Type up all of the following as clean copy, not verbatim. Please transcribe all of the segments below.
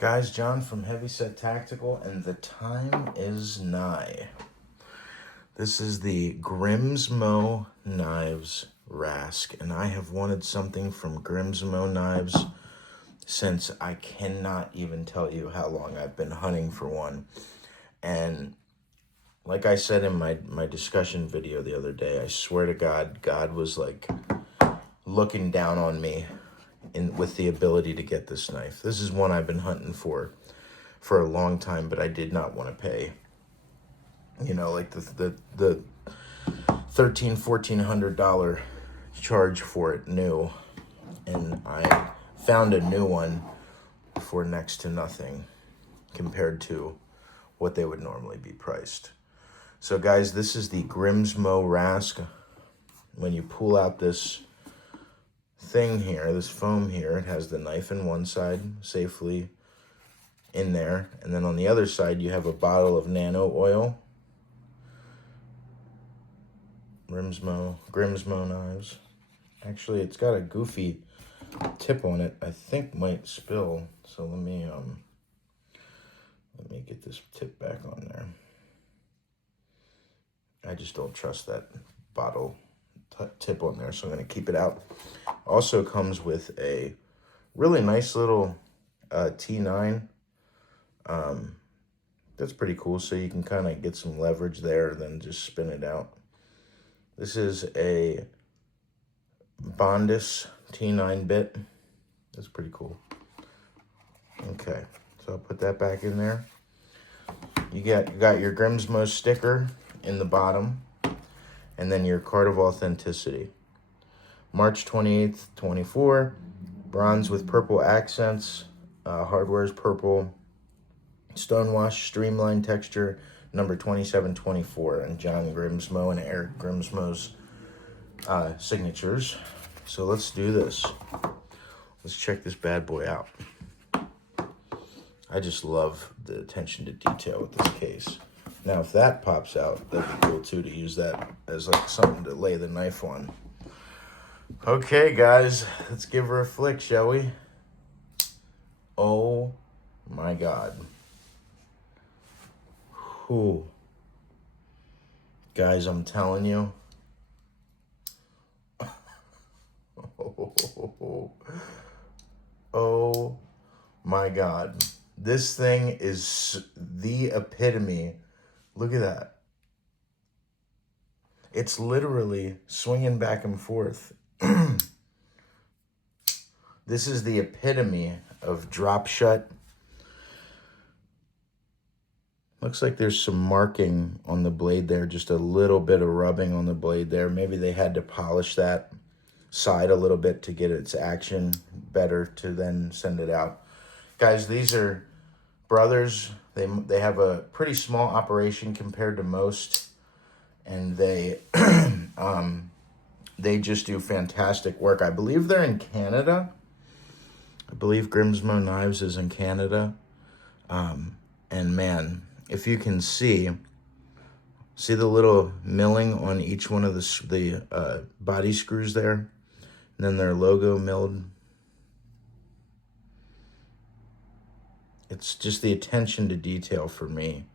Guys, John from Heavyset Tactical, and the time is nigh. This is the Grimsmo Knives Rask, and I have wanted something from Grimsmo Knives since I cannot even tell you how long I've been hunting for one. And like I said in my discussion video the other day, I swear to God, God was like looking down on me with the ability to get this knife. This is one I've been hunting for a long time, but I did not want to pay, you know, like the $1,400 charge for it new. And I found a new one for next to nothing compared to what they would normally be priced. So guys, this is the Grimsmo Rask. When you pull out this thing here, this foam here, it has the knife in one side safely in there, and then on the other side you have a bottle of nano oil. Grimsmo knives. Actually, it's got a goofy tip on it. I think might spill. So let me get this tip back on there. I just don't trust that bottle tip on there, so I'm going to keep it out. Also comes with a really nice little T9. That's pretty cool, so you can kind of get some leverage there, then just spin it out. This is a Bondis T9 bit. That's pretty cool. Okay, so I'll put that back in there. You got your Grimsmo sticker in the bottom, and then your card of authenticity. March 28th, 24, bronze with purple accents, hardware is purple, stonewash, streamlined texture, number 2724, and John Grimsmo and Eric Grimsmo's signatures. So let's do this. Let's check this bad boy out. I just love the attention to detail with this case. Now, if that pops out, that'd be cool too, to use that as like something to lay the knife on. Okay, guys, let's give her a flick, shall we? Oh my God. Whew. Guys, I'm telling you. Oh my God. This thing is the epitome. Look at that. It's literally swinging back and forth. This is the epitome of drop shut. Looks like there's some marking on the blade there, just a little bit of rubbing on the blade there. Maybe they had to polish that side a little bit to get its action better to then send it out. Guys, these are brothers. They have a pretty small operation compared to most, and they they just do fantastic work. I believe they're in Canada. I believe Grimsmo Knives is in Canada. And man, if you can see the little milling on each one of the body screws there, and then their logo milled. It's just the attention to detail for me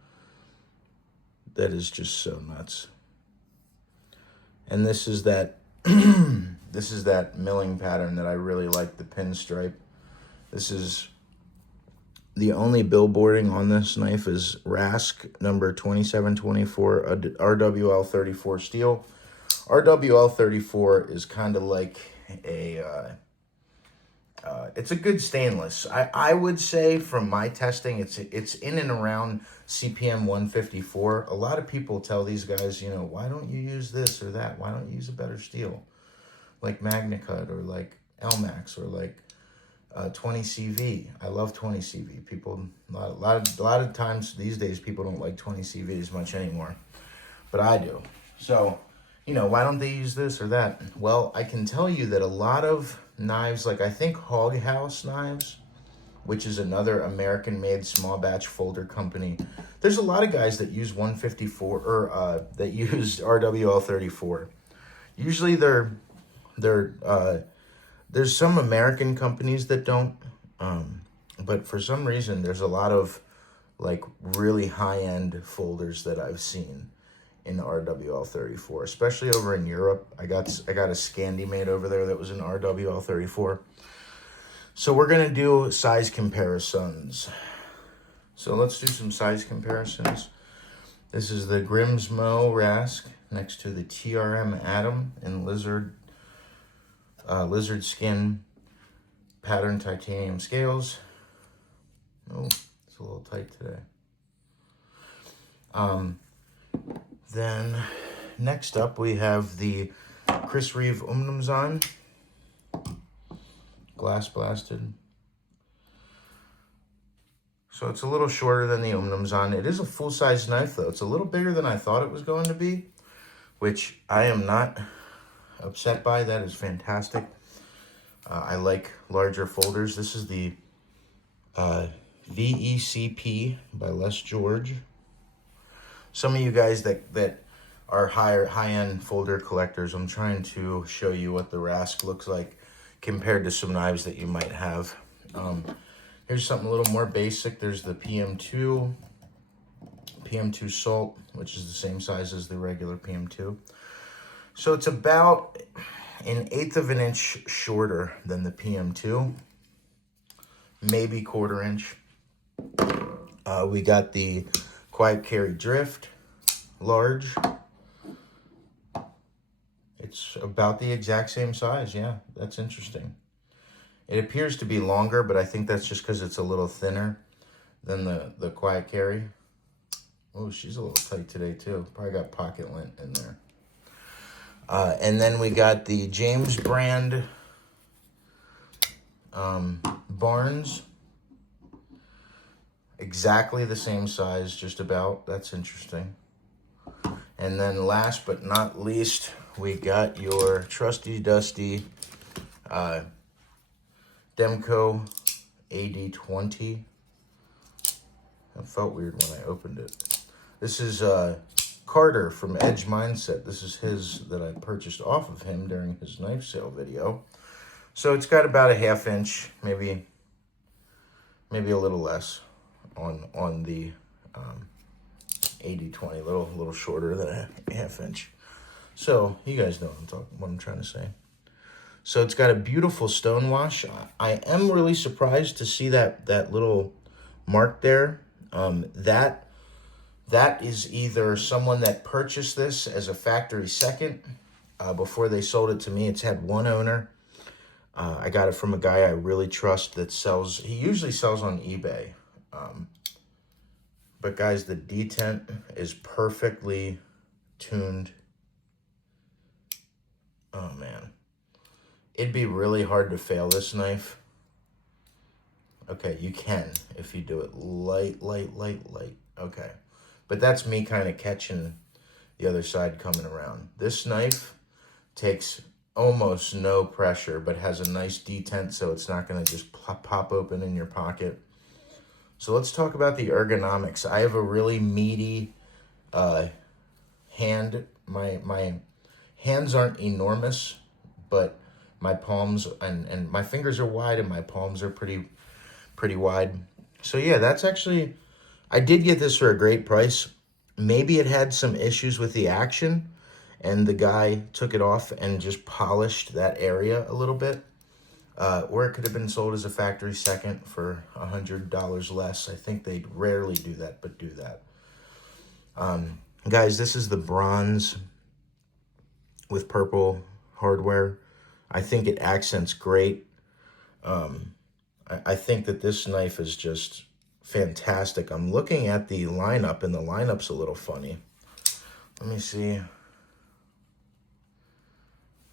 that is just so nuts. And this is that this is that milling pattern that I really like, the pinstripe. This is the only billboarding on this knife is Rask number 2724 RWL 34 steel. RWL 34 is kind of like a it's a good stainless. I would say from my testing, it's in and around CPM 154. A lot of people tell these guys, you know, why don't you use this or that? Why don't you use a better steel, like MagnaCut or like LMAX or like 20 CV. I love 20 CV. People, a lot of times these days, people don't like 20 CV as much anymore, but I do. So, you know, why don't they use this or that? Well, I can tell you that a lot of knives, like I think Hog House Knives, which is another American-made small batch folder company, there's a lot of guys that use 154 or that use RWL 34. Usually there's some American companies that don't, But for some reason, there's a lot of like really high-end folders that I've seen in RWL 34, especially over in Europe. I got a Scandi made over there that was in RWL 34. So we're gonna do size comparisons. So let's do some size comparisons. This is the Grimsmo Rask next to the TRM Atom in lizard skin pattern titanium scales. Oh, it's a little tight today. Then next up we have the Chris Reeve Umnumzahn, glass blasted. So it's a little shorter than the Umnumzahn. It is a full-size knife though. It's a little bigger than I thought it was going to be, which I am not upset by. That is fantastic. I like larger folders. This is the VECP by Les George. Some of you guys that are high-end folder collectors, I'm trying to show you what the Rask looks like compared to some knives that you might have. Here's something a little more basic. There's the PM2 Salt, which is the same size as the regular PM2. So it's about 1/8 of an inch shorter than the PM2, maybe 1/4 inch. We got the Quiet Carry Drift, large. It's about the exact same size. Yeah, that's interesting. It appears to be longer, but I think that's just because it's a little thinner than the Quiet Carry. Oh, she's a little tight today too. Probably got pocket lint in there. And then we got the James brand Barnes. Exactly the same size, just about. That's interesting. And then last but not least, we got your trusty dusty Demco AD20. That felt weird when I opened it. This is Carter from Edge Mindset. This is his that I purchased off of him during his knife sale video. So it's got about a 1/2 inch, maybe a little less on the AD20, a little shorter than a 1/2 inch. So you guys know what I'm trying to say. So it's got a beautiful stone wash. I am really surprised to see that little mark there. That is either someone that purchased this as a factory second before they sold it to me. It's had one owner. I got it from a guy I really trust that sells. He usually sells on eBay. But guys, the detent is perfectly tuned. Oh man. It'd be really hard to fail this knife. Okay, you can if you do it light. Okay. But that's me kind of catching the other side coming around. This knife takes almost no pressure, but has a nice detent, so it's not going to just pop open in your pocket. So let's talk about the ergonomics. I have a really meaty hand. My hands aren't enormous, but my palms and my fingers are wide and my palms are pretty wide. So yeah, that's actually, I did get this for a great price. Maybe it had some issues with the action and the guy took it off and just polished that area a little bit. Or it could have been sold as a factory second for $100 less. I think they rarely do that, but do that. Guys, this is the bronze with purple hardware. I think it accents great. I think that this knife is just fantastic. I'm looking at the lineup, and the lineup's a little funny. Let me see.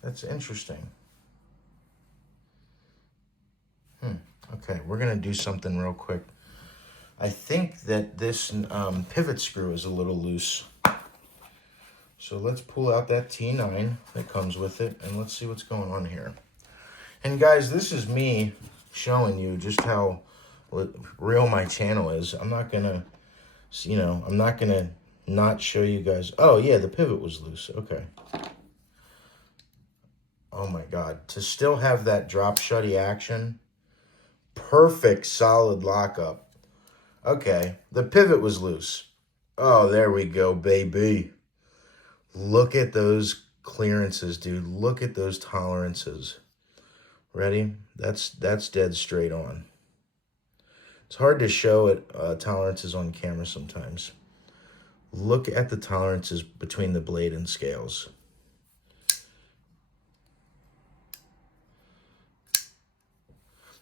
That's interesting. Okay, we're going to do something real quick. I think that this pivot screw is a little loose. So let's pull out that T9 that comes with it, and let's see what's going on here. And guys, this is me showing you just how real my channel is. I'm not going to, I'm not going to not show you guys. Oh, yeah, the pivot was loose. Okay. Oh, my God. To still have that drop shutty action, Perfect solid lockup. Okay, the pivot was loose. Oh, there we go, baby. Look at those clearances, dude. Look at those tolerances. Ready? That's dead straight on. It's hard to show it tolerances on camera sometimes. Look at the tolerances between the blade and scales.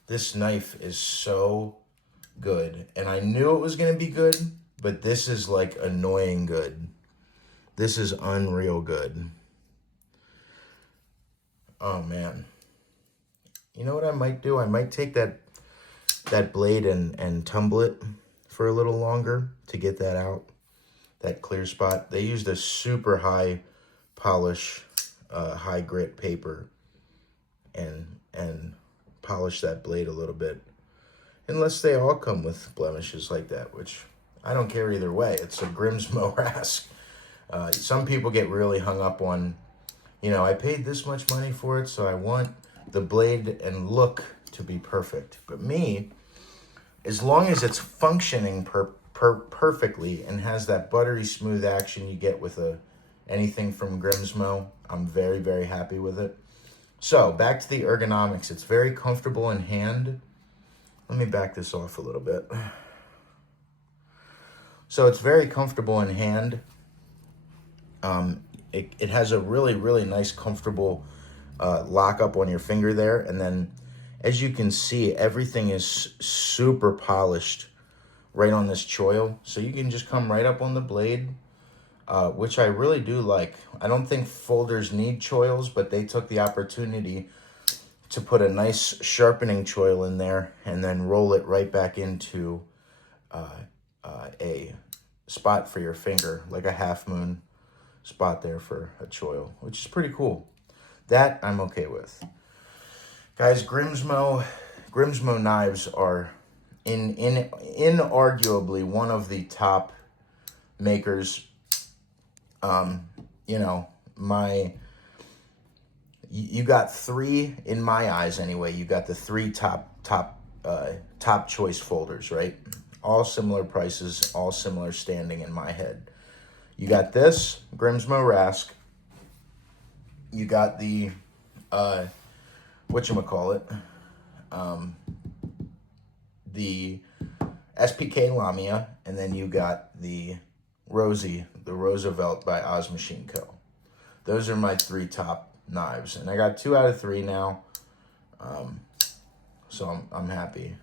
This knife is so good. And I knew it was going to be good, but this is like annoying good. This is unreal good. Oh, man. You know what I might do? I might take that blade and tumble it for a little longer to get that out, that clear spot. They used a super high polish, high grit paper and polish that blade a little bit. Unless they all come with blemishes like that, which I don't care either way. It's a Grimsmo Rask. Some people get really hung up on, you know, I paid this much money for it, so I want the blade and look to be perfect. But me, as long as it's functioning perfectly and has that buttery smooth action you get with anything from Grimsmo, I'm very, very happy with it. So back to the ergonomics. It's very comfortable in hand. Let me back this off a little bit. So it's very comfortable in hand. It has a really, really nice, comfortable lockup on your finger there. And then, as you can see, everything is super polished right on this choil. So you can just come right up on the blade, which I really do like. I don't think folders need choils, but they took the opportunity to put a nice sharpening choil in there and then roll it right back into a spot for your finger, like a half moon spot there for a choil, which is pretty cool. That I'm okay with. Guys, Grimsmo knives are inarguably one of the top makers. You know, you got three, in my eyes anyway, you got the three top choice folders, right? All similar prices, all similar standing in my head. You got this, Grimsmo Rask. You got the, whatchamacallit, the SPK Lamia, and then you got the Roosevelt by Oz Machine Co. Those are my three top knives, and I got 2 out of 3 now, so I'm happy.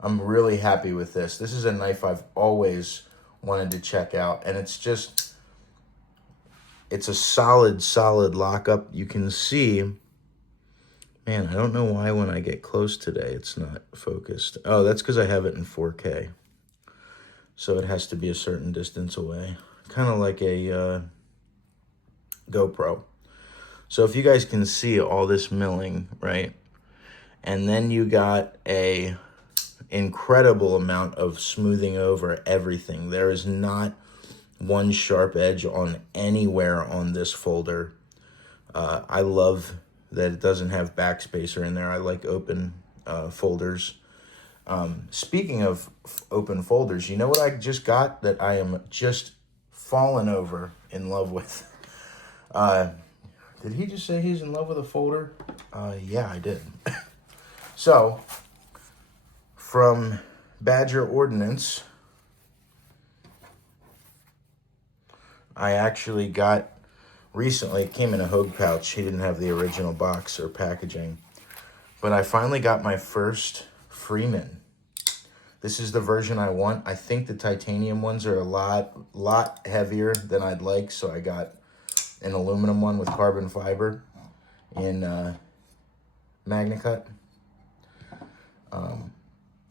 I'm really happy with this. This is a knife I've always wanted to check out, and it's a solid lockup. You can see, man, I don't know why when I get close today it's not focused. Oh, that's because I have it in 4K, so it has to be a certain distance away, kind of like a GoPro. So if you guys can see all this milling, right? And then you got a incredible amount of smoothing over everything. There is not one sharp edge on anywhere on this folder. I love that it doesn't have backspacer in there. I like open folders. Speaking of open folders, you know what I just got that I am just fallen over in love with? Did he just say he's in love with a folder? Yeah, I did. So, from Badger Ordnance, I actually got recently, it came in a Hogue pouch. He didn't have the original box or packaging. But I finally got my first Freeman. This is the version I want. I think the titanium ones are a lot heavier than I'd like, so I got an aluminum one with carbon fiber in MagnaCut.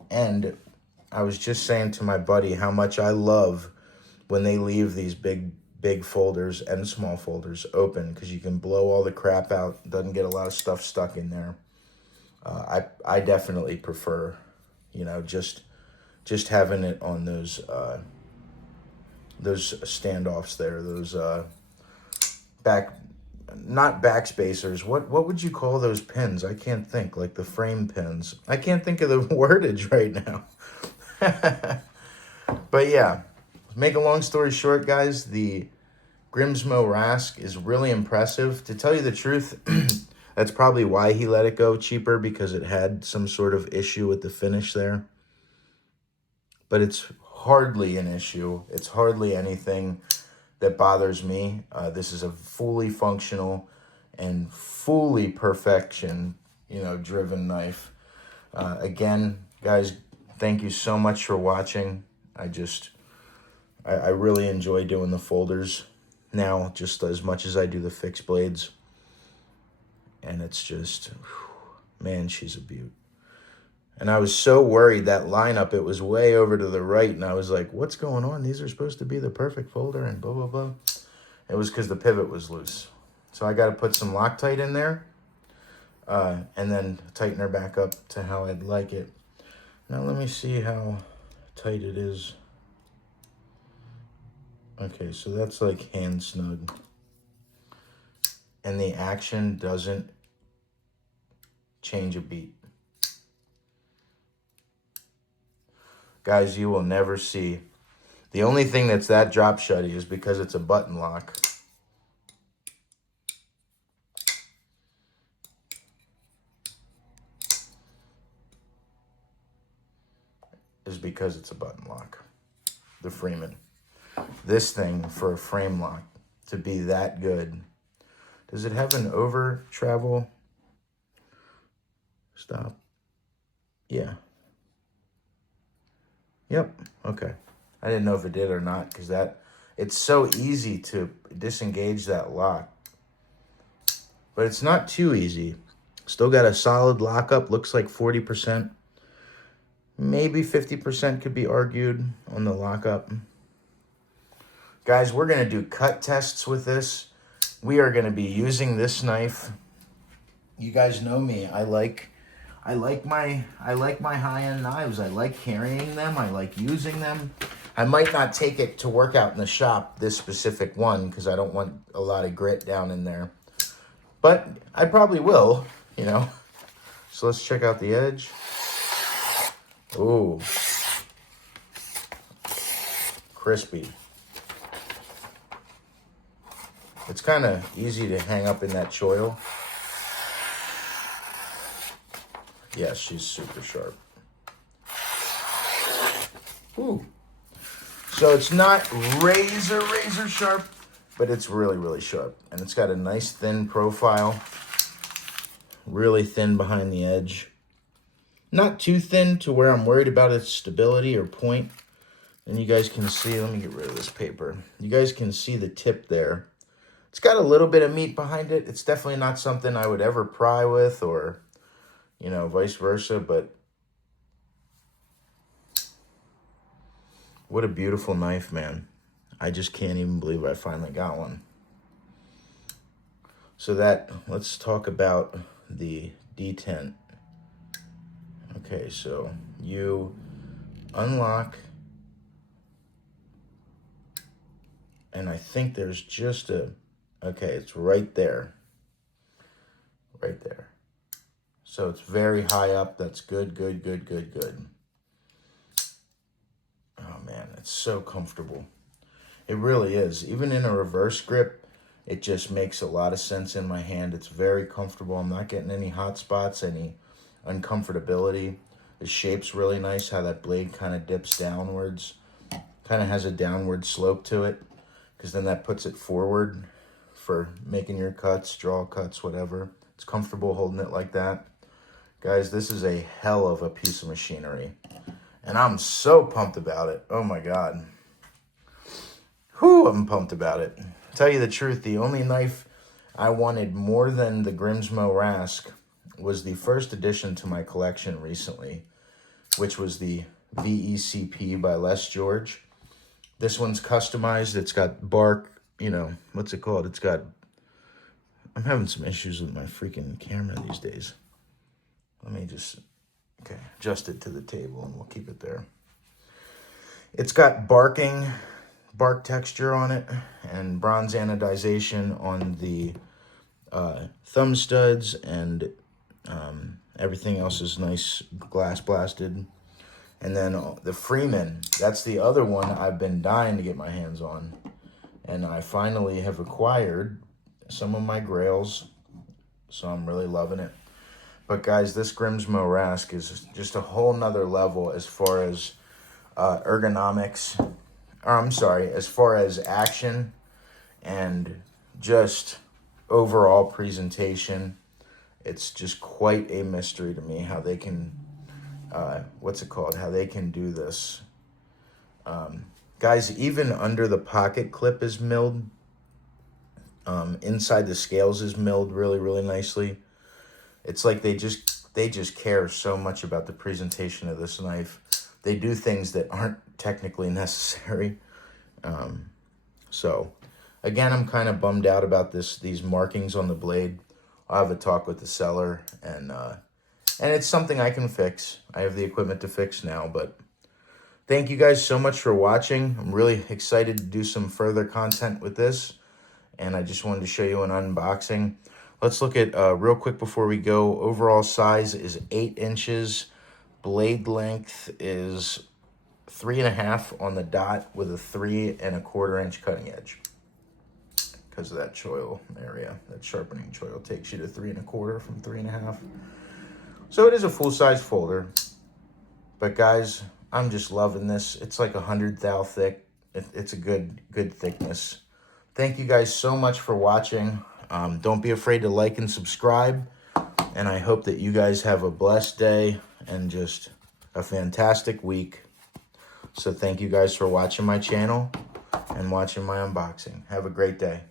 And I was just saying to my buddy how much I love when they leave these big folders and small folders open, because you can blow all the crap out. Doesn't get a lot of stuff stuck in there. I definitely prefer, you know, just having it on those standoffs there, those back not backspacers. What would you call those pins? I can't think. Like the frame pins. I can't think of the wordage right now. But yeah, make a long story short, guys, the Grimsmo Rask is really impressive. To tell you the truth, that's probably why he let it go cheaper, because it had some sort of issue with the finish there. But it's hardly an issue. It's hardly anything that bothers me. This is a fully functional and fully perfection, driven knife. Again, guys, thank you so much for watching. I really enjoy doing the folders now, just as much as I do the fixed blades. And it's just, man, she's a beaut. And I was so worried that lineup, it was way over to the right. And I was like, what's going on? These are supposed to be the perfect folder and blah, blah, blah. It was because the pivot was loose. So I got to put some Loctite in there and then tighten her back up to how I'd like it. Now let me see how tight it is. Okay, so that's like hand snug. And the action doesn't change a beat. Guys, you will never see. The only thing that's that drop shutty is because it's a button lock. Is because it's a button lock. The Freeman. This thing, for a frame lock to be that good. Does it have an over travel? Stop. Yeah. Yep. Okay. I didn't know if it did or not, because it's so easy to disengage that lock. But it's not too easy. Still got a solid lockup. Looks like 40%. Maybe 50% could be argued on the lockup. Guys, we're going to do cut tests with this. We are going to be using this knife. You guys know me. I like my high-end knives. I like carrying them. I like using them. I might not take it to work out in the shop, this specific one, because I don't want a lot of grit down in there. But I probably will, So let's check out the edge. Ooh. Crispy. It's kind of easy to hang up in that choil. Yeah, she's super sharp. Ooh. So it's not razor sharp, but it's really, really sharp. And it's got a nice thin profile. Really thin behind the edge. Not too thin to where I'm worried about its stability or point. And you guys can see, let me get rid of this paper. You guys can see the tip there. It's got a little bit of meat behind it. It's definitely not something I would ever pry with or, vice versa. But what a beautiful knife, man. I just can't even believe I finally got one. So let's talk about the detent. Okay, so you unlock, and I think there's just okay, it's right there. Right there. So it's very high up. That's good. Oh man, it's so comfortable. It really is. Even in a reverse grip, it just makes a lot of sense in my hand. It's very comfortable. I'm not getting any hot spots, any uncomfortability. The shape's really nice, how that blade kind of dips downwards. Kind of has a downward slope to it, because then that puts it forward for making your cuts, draw cuts, whatever. It's comfortable holding it like that. Guys, this is a hell of a piece of machinery. And I'm so pumped about it. Oh my God. Whew, I'm pumped about it. Tell you the truth, the only knife I wanted more than the Grimsmo Rask was the first addition to my collection recently, which was the VECP by Les George. This one's customized. It's got bark, what's it called? I'm having some issues with my freaking camera these days. Let me just, adjust it to the table and we'll keep it there. It's got bark texture on it and bronze anodization on the thumb studs, and everything else is nice glass blasted. And then the Freeman, that's the other one I've been dying to get my hands on. And I finally have acquired some of my grails, so I'm really loving it. But guys, this Grimsmo Rask is just a whole nother level as far as ergonomics. Or I'm sorry, as far as action and just overall presentation. It's just quite a mystery to me how they can, how they can do this. Guys, even under the pocket clip is milled. Inside the scales is milled really, really nicely. It's like they just care so much about the presentation of this knife. They do things that aren't technically necessary. So, again, I'm kind of bummed out about these markings on the blade. I'll have a talk with the seller, and it's something I can fix. I have the equipment to fix now, but thank you guys so much for watching. I'm really excited to do some further content with this, and I just wanted to show you an unboxing. Let's look at, real quick before we go, overall size is 8 inches. Blade length is 3.5 on the dot with a 3.25 inch cutting edge. Because of that choil area, that sharpening choil takes you to 3.25 from 3.5. So it is a full-size folder. But guys, I'm just loving this. It's like 100 thou thick. It's a good thickness. Thank you guys so much for watching. Don't be afraid to like and subscribe. And I hope that you guys have a blessed day and just a fantastic week. So thank you guys for watching my channel and watching my unboxing. Have a great day.